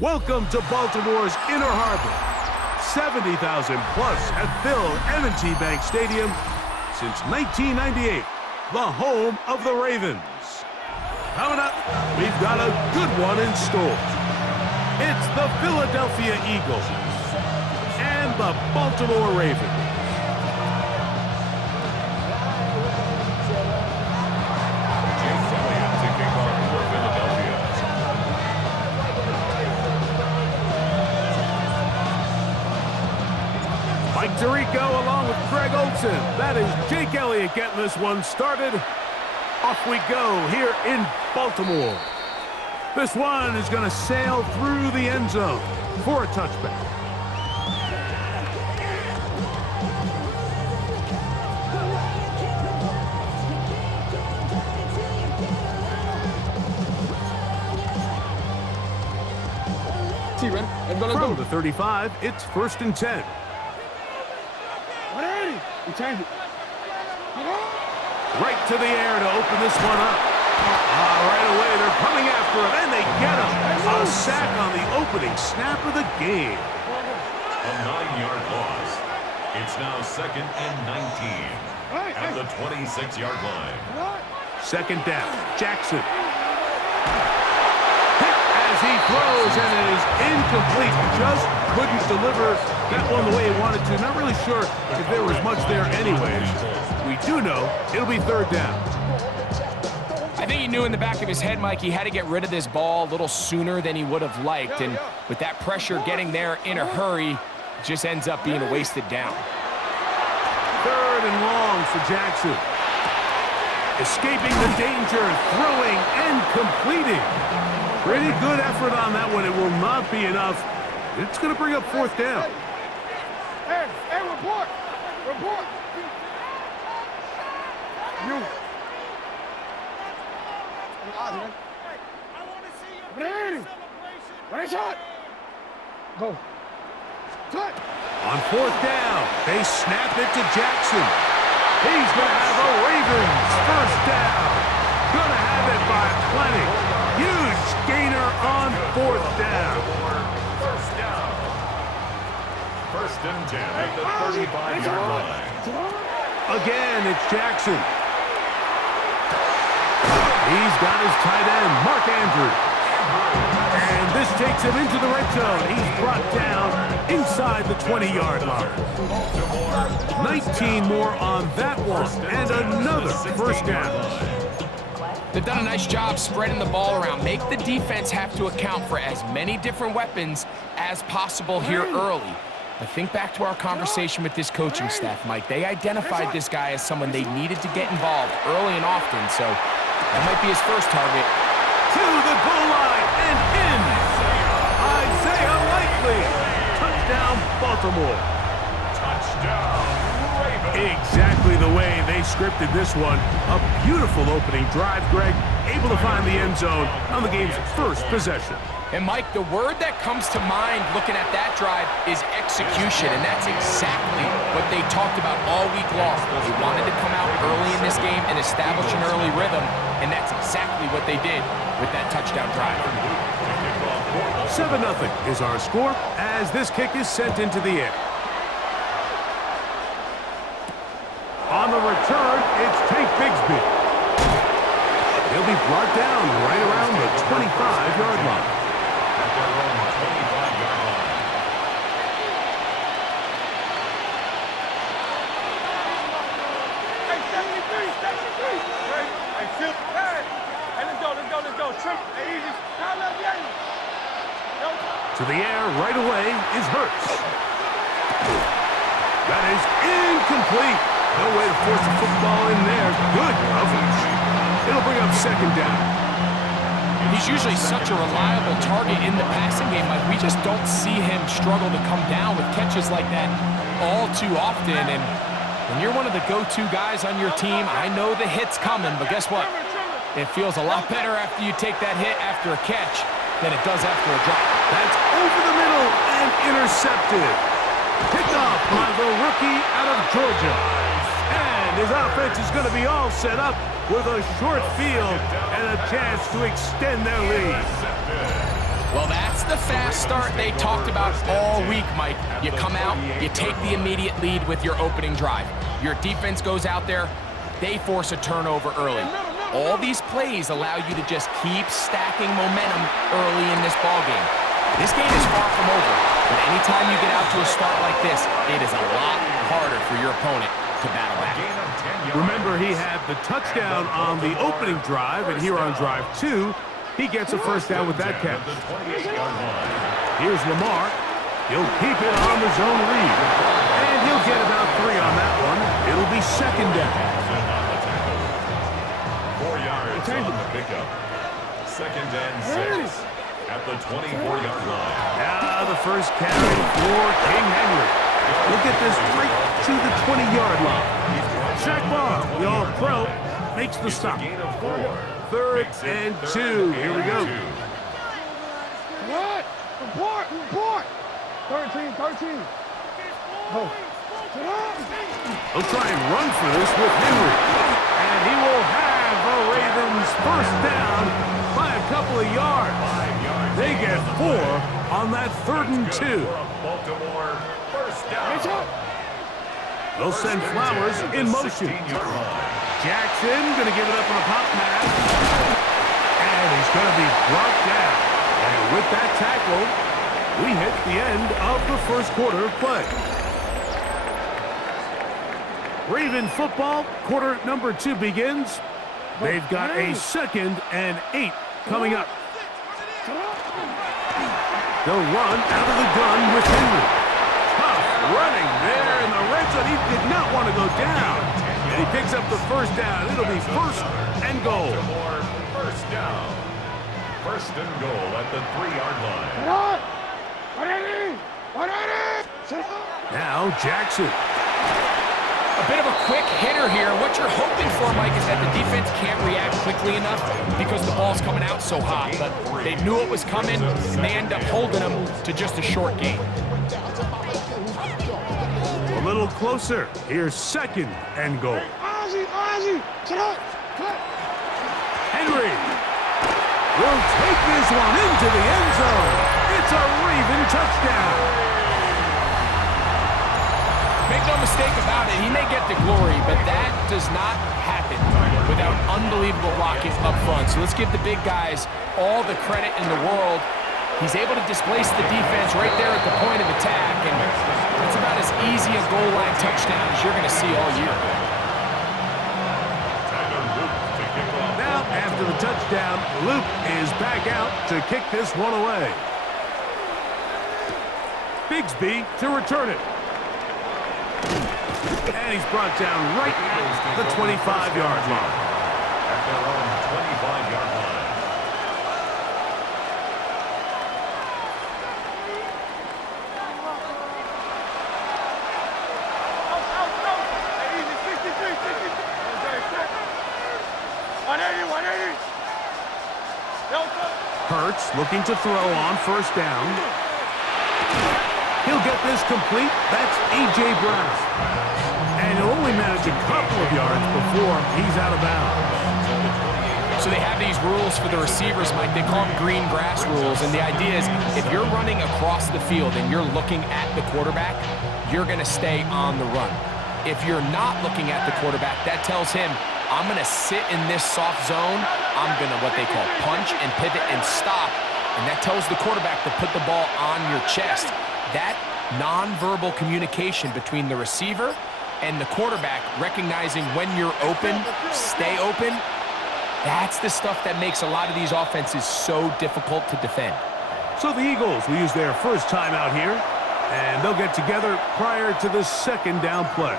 Welcome to Baltimore's Inner Harbor. 70,000 plus at Phil M&T Bank Stadium since 1998, the home of the Ravens. Coming up, we've got a good one in store. It's the Philadelphia Eagles and the Baltimore Ravens. Mike Tirico along with Greg Olsen. That is Jake Elliott getting this one started. Off we go here in Baltimore. This one is going to sail through the end zone for a touchback. From the 35, it's 1st and 10. Right to the air to open this one up. Right away, they're coming after him, and they get him. A sack on the opening snap of the game. A 9-yard loss. It's now 2nd and 19 at the 26-yard line. Second down, Jackson. Hit as he throws, and it is incomplete. Just couldn't deliver that one the way he wanted to. Not really sure if there was much there anyways. We do know it'll be 3rd down. I think he knew in the back of his head, Mike, he had to get rid of this ball a little sooner than he would have liked. And with that pressure getting there in a hurry, it just ends up being a wasted down. 3rd and long for Jackson. Escaping the danger, throwing and completing. Pretty good effort on that one. It will not be enough. It's going to bring up 4th down. Hey, report! Report! You. Go. Touch. On 4th down, they snap it to Jackson. He's going to have a Ravens 1st down. Going to have it by plenty. Huge gainer on 4th down. 1st and 10 at the 35-yard line. Again, it's Jackson. He's got his tight end, Mark Andrews. And this takes him into the red zone. He's brought down inside the 20-yard line. 19 more on that one, and another 1st down. They've done a nice job spreading the ball around. Make the defense have to account for as many different weapons as possible here early. But think back to our conversation with this coaching staff, Mike. They identified this guy as someone they needed to get involved early and often, so that might be his first target. To the goal line and in. Isaiah Likely. Touchdown, Baltimore. Touchdown, Ravens. Exactly the way they scripted this one. A beautiful opening drive, Greg. Able to find the end zone on the game's first possession. And, Mike, the word that comes to mind looking at that drive is execution, and that's exactly what they talked about all week long. They wanted to come out early in this game and establish an early rhythm, and that's exactly what they did with that touchdown drive. 7-0 is our score as this kick is sent into the air. On the return, it's Tank Bigsby. He'll be brought down right around the 25-yard line. At their own 25-yard line. Hey, 73, 73. Hey, Phil. Hey, let's go. Trim. Hey, easy. To the air right away is Hurts. That is incomplete. No way to force the football in there. Good coverage. It'll bring up 2nd down. He's usually such a reliable target in the passing game. Like, we just don't see him struggle to come down with catches like that all too often. And when you're one of the go-to guys on your team, I know the hit's coming, but guess what? It feels a lot better after you take that hit after a catch than it does after a drop. That's over the middle and intercepted. Picked off by the rookie out of Georgia. And his offense is going to be all set up with a short field and a chance to extend their lead. Well, that's the fast start they talked about all week, Mike. You come out, you take the immediate lead with your opening drive. Your defense goes out there, they force a turnover early. All these plays allow you to just keep stacking momentum early in this ballgame. This game is far from over, but anytime you get out to a start like this, it is a lot harder for your opponent to battle back. Remember, he had the touchdown on the opening drive, and here on drive 2, he gets a first down with that catch. Here's Lamar. He'll keep it on the zone read. And he'll get about 3 on that one. It'll be second down. 4 yards on the pickup. Second and 6 at the 24-yard line. Now the first carry for King Henry. He'll get this right to the 20-yard line. Shaq Barr, the all-pro, makes the stop. Gain of 4. Third and 2. Here we go. What? Report. 13. Oh. He'll try and run for this with Henry. And he will have the Ravens first down by a couple of yards. They get 4 on that 3rd and 2. Baltimore first down. They'll send Flowers in motion. Jackson going to give it up on a pop pass. And he's going to be brought down. And with that tackle, we hit the end of the first quarter of play. Raven football, quarter number 2 begins. They've got a 2nd and 8 coming up. They'll run out of the gun with Henry. Tough running there in the red zone. He did not want to go down. And he picks up the first down. It'll be 1st and goal. First down. 1st and goal at the 3-yard line. Now Jackson. A bit of a quick hitter here. What you're hoping for, Mike, is that the defense can't react quickly enough because the ball's coming out so hot. But they knew it was coming, and they end up holding them to just a short gain. A little closer. Here's 2nd and goal. Henry will take this one into the end zone. It's a Raven touchdown. Make no mistake about it, he may get the glory, but that does not happen without unbelievable blocking up front. So let's give the big guys all the credit in the world. He's able to displace the defense right there at the point of attack, and that's about as easy a goal line touchdown as you're going to see all year. Now, after the touchdown, Luke is back out to kick this one away. Bigsby to return it. And he's brought down right at the 25-yard line. At their own 25-yard line. Easy, 63. 180. Hurts looking to throw on first down. He'll get this complete. That's A.J. Brown. And he'll only manage a couple of yards before he's out of bounds. So they have these rules for the receivers, Mike. They call them green grass rules. And the idea is if you're running across the field and you're looking at the quarterback, you're going to stay on the run. If you're not looking at the quarterback, that tells him, I'm going to sit in this soft zone. I'm going to what they call punch and pivot and stop. And that tells the quarterback to put the ball on your chest. That nonverbal communication between the receiver and the quarterback, recognizing when you're open, stay open, that's the stuff that makes a lot of these offenses so difficult to defend. So the Eagles will use their first time out here, and they'll get together prior to the 2nd down play.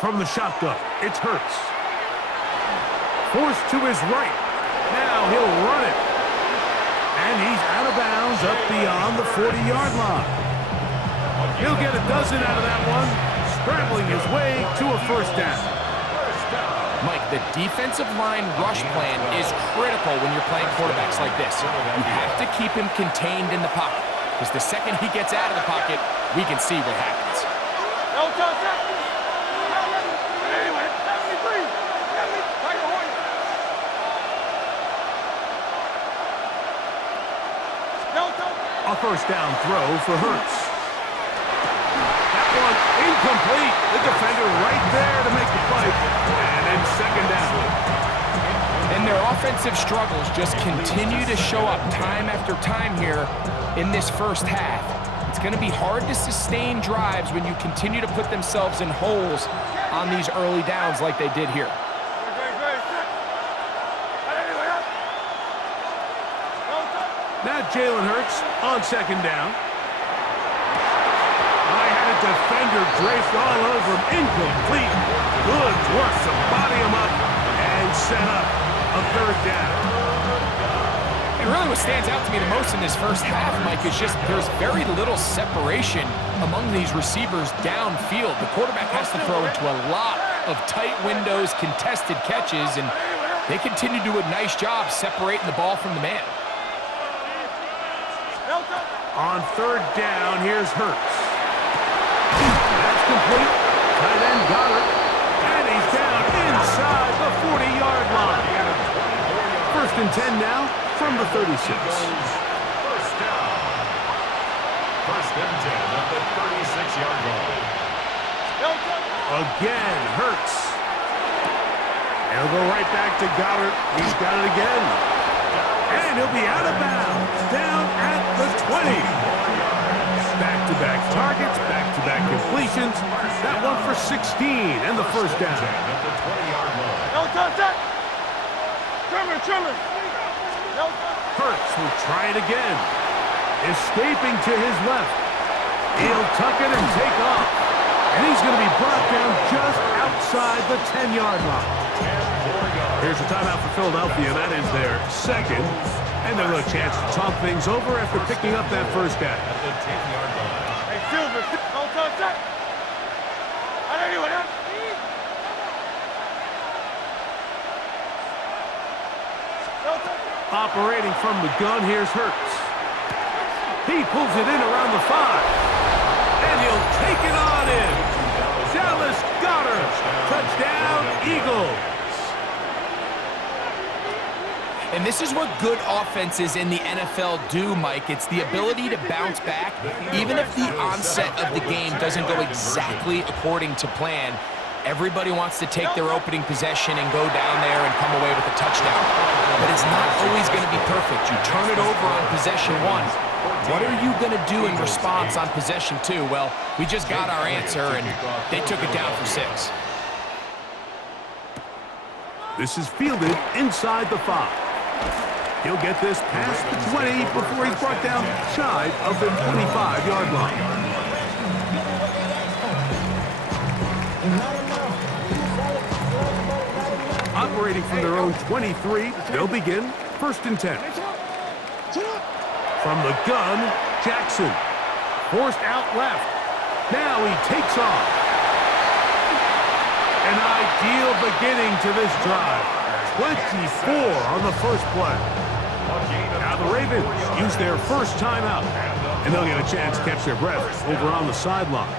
From the shotgun, it's Hurts. Forced to his right. Now he'll run it. And he's out of bounds up beyond the 40-yard line. He'll get a dozen out of that one, scrambling his way to a first down. Mike, the defensive line rush plan is critical when you're playing quarterbacks like this. You have to keep him contained in the pocket, because the second he gets out of the pocket, we can see what happens. No touchdown. Anyway, 73. Tiger Horn. No touchdown. A first down throw for Hurts. That one incomplete. The defender right there to make the play. And then second down. And their offensive struggles just continue to show up time after time here in this first half. It's going to be hard to sustain drives when you continue to put themselves in holes on these early downs like they did here. Now Jalen Hurts on second down. I had a defender draped all over him. Incomplete. Good work to body him up and set up a third down. And really what stands out to me the most in this first half, Mike, is just there's very little separation among these receivers downfield. The quarterback has to throw into a lot of tight windows, contested catches, and they continue to do a nice job separating the ball from the man. On third down, here's Hurts. That's complete. Tight end Goddard. And he's down inside the 40-yard line. First and 10 now from the 36. First down. First and 10 at the 36-yard line. Again, Hurts. He'll go right back to Goddard. He's got it again. And he'll be out of bounds, down at the 20. Back-to-back targets, back-to-back completions. That one for 16 and the first down. At the 20-yard line. No touchdown. Trimmer. No touchdown. Hurts will try it again. Escaping to his left. He'll tuck it and take off. And he's going to be brought down just outside the 10-yard line. Here's a timeout for Philadelphia. That is their second. And they'll have a chance to talk things over after picking up that first down. At the 10-yard line. Hey, Silver, no touchdown. Anyway, no touchdown. Operating from the gun, here's Hurts. He pulls it in around the 5. And he'll take it on in. Dallas Goedert. Touchdown, Eagles. And this is what good offenses in the NFL do, Mike. It's the ability to bounce back, even if the onset of the game doesn't go exactly according to plan. Everybody wants to take their opening possession and go down there and come away with a touchdown. But it's not always going to be perfect. You turn it over on possession 1. What are you going to do in response on possession 2? Well, we just got our answer, and they took it down for 6. This is fielded inside the 5. He'll get this past the 20 before he's brought down shy of the 25-yard line. Operating from their own 23, they'll begin first and 10. From the gun, Jackson. Forced out left. Now he takes off. An ideal beginning to this drive. 24 on the first play. Now the Ravens use their first timeout, and they'll get a chance to catch their breath over on the sideline.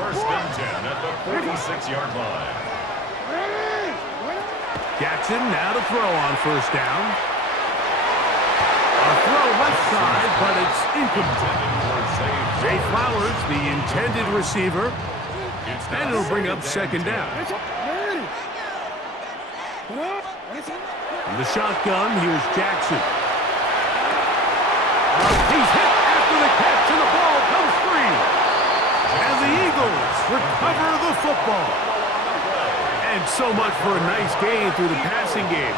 First and 10 at the 36-yard line. Jackson now to throw on first down. A throw left side, but it's incomplete. Zay Flowers, the intended receiver, and it'll bring up second down. From the shotgun, here's Jackson. He's hit after the catch, and the ball comes free. And the Eagles recover the football. And so much for a nice gain through the passing game.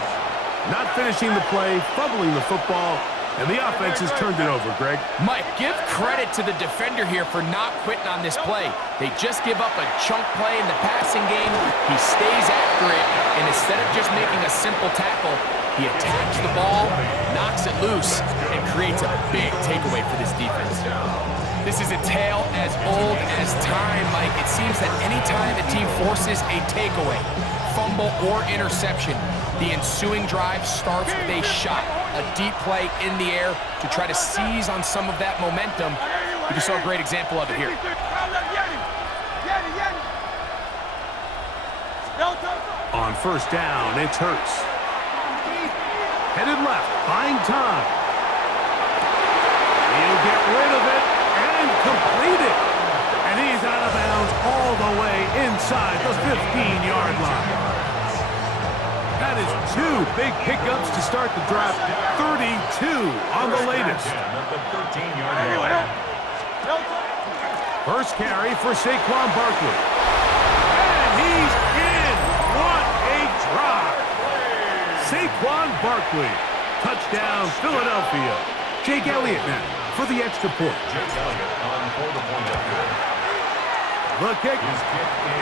Not finishing the play, fumbling the football, and the offense has turned it over, Greg. Mike, give credit to the defender here for not quitting on this play. They just give up a chunk play in the passing game. He stays after it, and instead of just making a simple tackle, he He attacks the ball, knocks it loose, and creates a big takeaway for this defense. This is a tale as old as time, Mike. It seems that anytime a team forces a takeaway, fumble, or interception, the ensuing drive starts with a shot, a deep play in the air to try to seize on some of that momentum. We just saw a great example of it here. On first down, it's Hurts. Headed left, buying time. He'll get rid of it and complete it. And he's out of bounds all the way inside the 15-yard line. That is 2 big pickups to start the drive. 32 on the latest. First carry for Saquon Barkley. And he's in. What a drive. Saquon Barkley. Touchdown, Philadelphia. Jake Elliott now for the extra point. Jake Elliott on for the point of view. The kick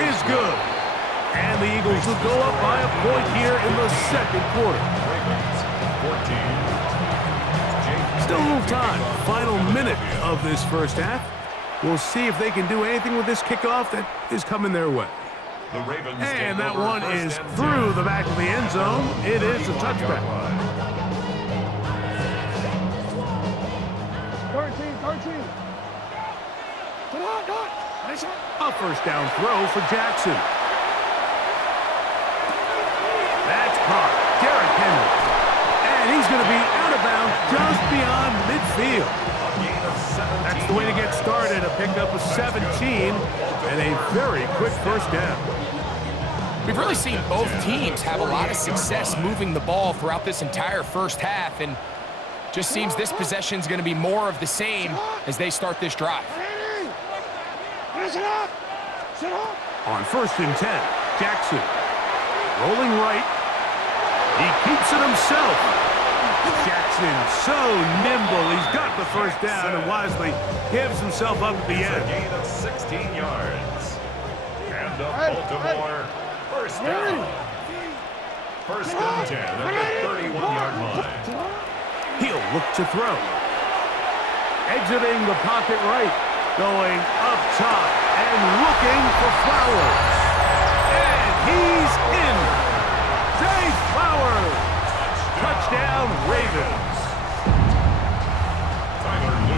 is good. And the Eagles will go up by a point here in the second quarter. Ravens 14. Still a little time. Final minute of this first half. We'll see if they can do anything with this kickoff that is coming their way. The Ravens And that one is through the back of the end zone. It is a touchback. 13. A first down throw for Jackson. That's caught. Derrick Henry. And he's going to be out of bounds just beyond midfield. That's the way to get started. A pickup of 17 and a very quick first down. We've really seen both teams have a lot of success moving the ball throughout this entire first half, and just seems this possession is going to be more of the same as they start this drive. On first and 10, Jackson. Rolling right. He keeps it himself. Jackson so nimble. He's got the first down and wisely gives himself up at the end. A gain of 16 yards. And the Baltimore first down. First and 10 at the 31-yard line. He'll look to throw. Exiting the pocket right. Going up top and looking for Flowers. And he's in. Zay Flowers. Touchdown, Ravens.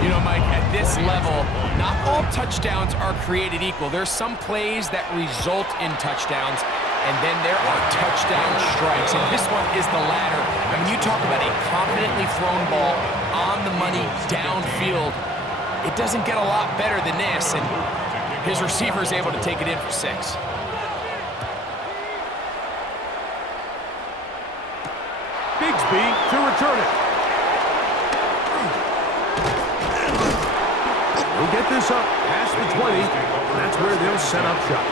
You know, Mike, at this level, not all touchdowns are created equal. There's some plays that result in touchdowns, and then there are touchdown strikes. And this one is the latter. I mean, you talk about a confidently thrown ball on the money downfield. It doesn't get a lot better than this, and his receiver is able to take it in for 6. Bigsby to return it. We'll get this up past the 20. That's where they'll set up shop.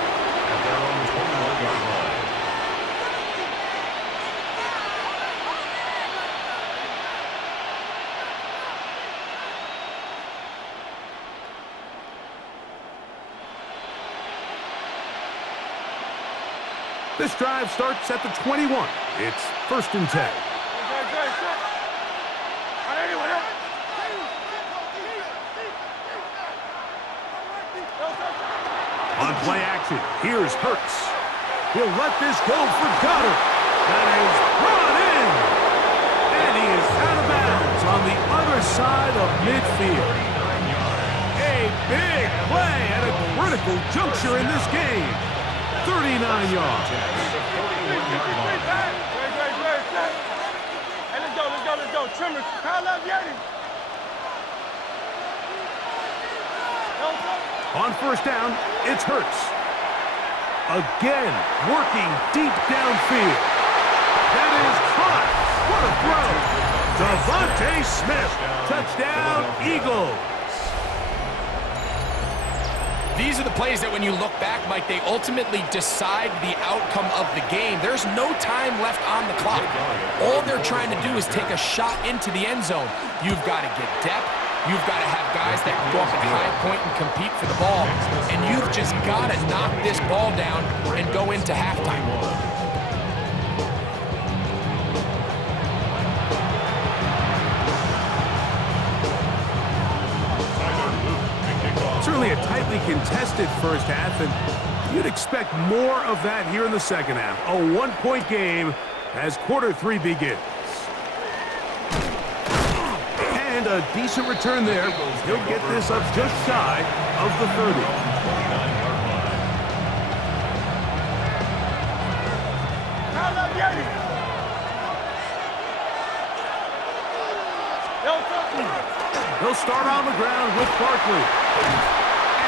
At their own 21-yard line. This drive starts at the 21. It's first and 10. On play action, here's Hurts. He'll let this go for Goddard. That is brought in. And he is out of bounds on the other side of midfield. A big play at a critical juncture in this game. 39 yards. Hey, let's go. Trimmer, Kyle Yeti. On first down, it's Hurts. Again, working deep downfield. That is caught. What a throw. Devontae Smith. Touchdown, Eagles. These are the plays that when you look back, Mike, they ultimately decide the outcome of the game. There's no time left on the clock. All they're trying to do is take a shot into the end zone. You've got to get depth. You've got to have guys that can go up at high point and compete for the ball. And you've just got to knock this ball down and go into halftime. Certainly a tightly contested first half, and you'd expect more of that here in the second half. A one-point game as quarter 3 begins. And a decent return there. He'll get this up just shy of the 30. 29-yard line. They'll start on the ground with Barkley.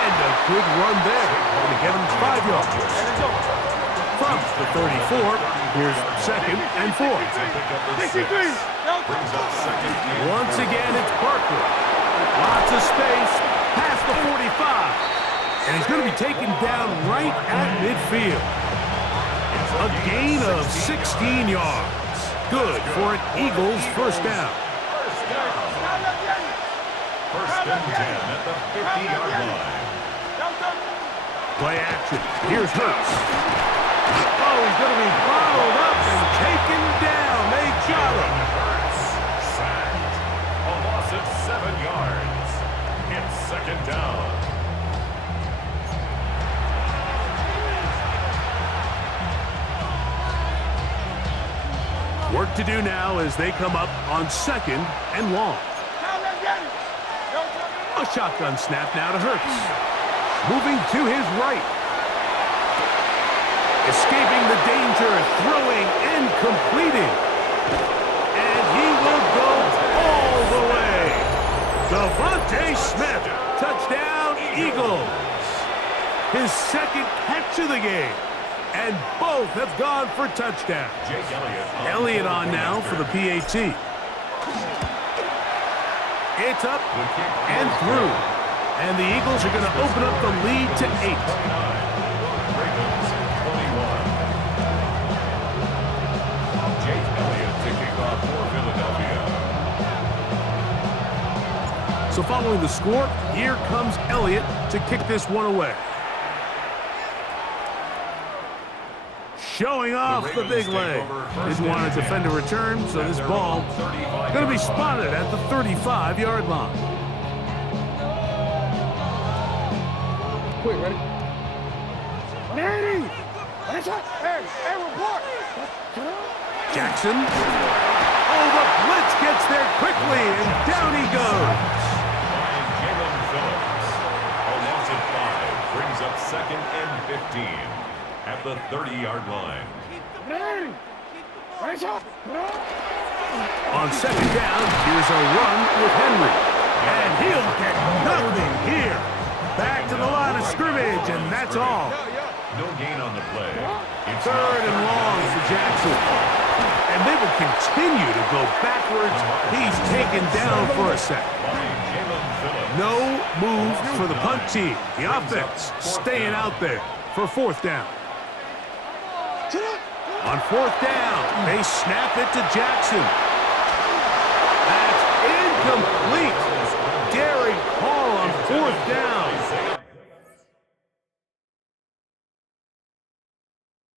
And a good run there. Going to get him 5 yards. From the 34, here's 2nd and 4. Once again, it's Barkley. Lots of space past the 45. And he's going to be taken down right at midfield. A gain of 16 yards. Good for an Eagles first down. First and 10 at the 50-yard line. Play action. Here's Hurts. Oh, he's going to be bottled up and taken down. They got him. Hurts sacked. A loss of 7 yards. It's second down. Work to do now as they come up on 2nd and long. A shotgun snap now to Hurts. Moving to his right. Escaping the danger, throwing and completing. And he will go all the way. Devontae Smith, touchdown Eagles. His 2nd catch of the game. And both have gone for touchdowns. Jake Elliott on now for the PAT. It's up and through. And the Eagles are going to open up the lead to 8. Ravens 21. Jake Elliott taking off for Philadelphia. So following the score, here comes Elliott to kick this one away. Showing off the big leg. Didn't want to defend a return, so this ball going to be spotted at the 35-yard line. Quick, ready? Ready! Hey, report! Jackson. Oh, the blitz gets there quickly, and down he goes. And Jalen Phillips. A loss of 5 brings up 2nd and 15 at the 30-yard line. On 2nd down, here's a run with Henry. And he'll get nothing here. Back to the line of scrimmage, and that's all. No gain on the play. It's 3rd and long for Jackson. And they will continue to go backwards. He's taken down for a sack. No move for the punt team. The offense staying out there for 4th down. On 4th down, they snap it to Jackson. That's incomplete.